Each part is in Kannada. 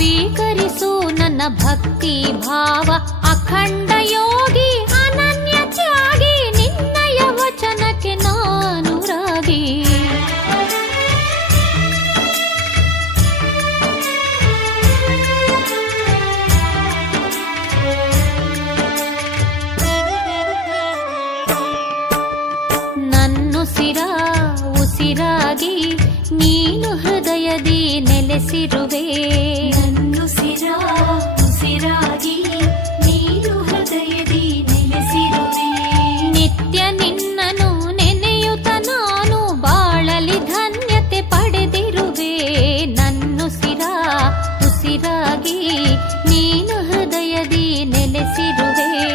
ಸ್ವೀಕರಿಸು ನನ್ನ ಭಕ್ತಿ ಭಾವ. ಅಖಂಡ ಯೋಗಿ ಅನನ್ಯ ತ್ಯಾಗಿ ನಿನ್ನಯ ವಚನಕ್ಕೆ ನಾನು ರಾಗಿ. ನನ್ನುಸಿರ ಉಸಿರಾಗಿ ನೀನು ಹೃದಯದಿ ನೆಲೆಸಿರುವೆ. ನನ್ನುಸಿರ ಉಸಿರಾಗಿ ನೀನು ಹೃದಯದಿ ನೆಲೆಸಿರುವೆ. ನಿತ್ಯ ನಿನ್ನನು ನೆನೆಯುತ ನಾನು ಬಾಳಲಿ ಧನ್ಯತೆ ಪಡೆದಿರುವೆ. ನನ್ನುಸಿರ ಉಸಿರಾಗಿ ನೀನು ಹೃದಯದಿ ನೆಲೆಸಿರುವೆ.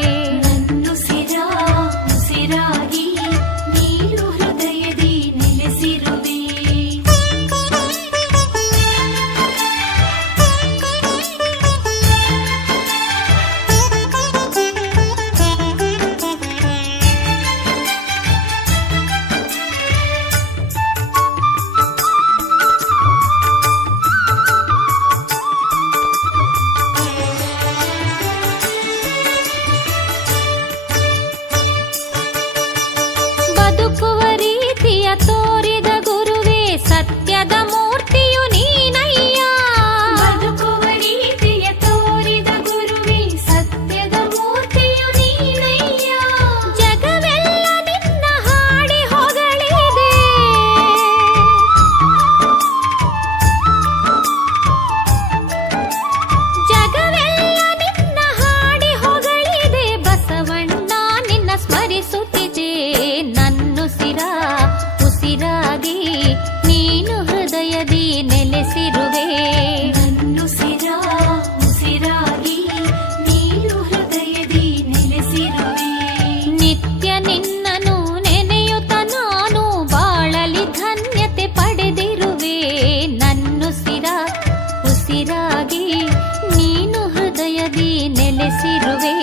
ನೆನೆಸಿರುವೆ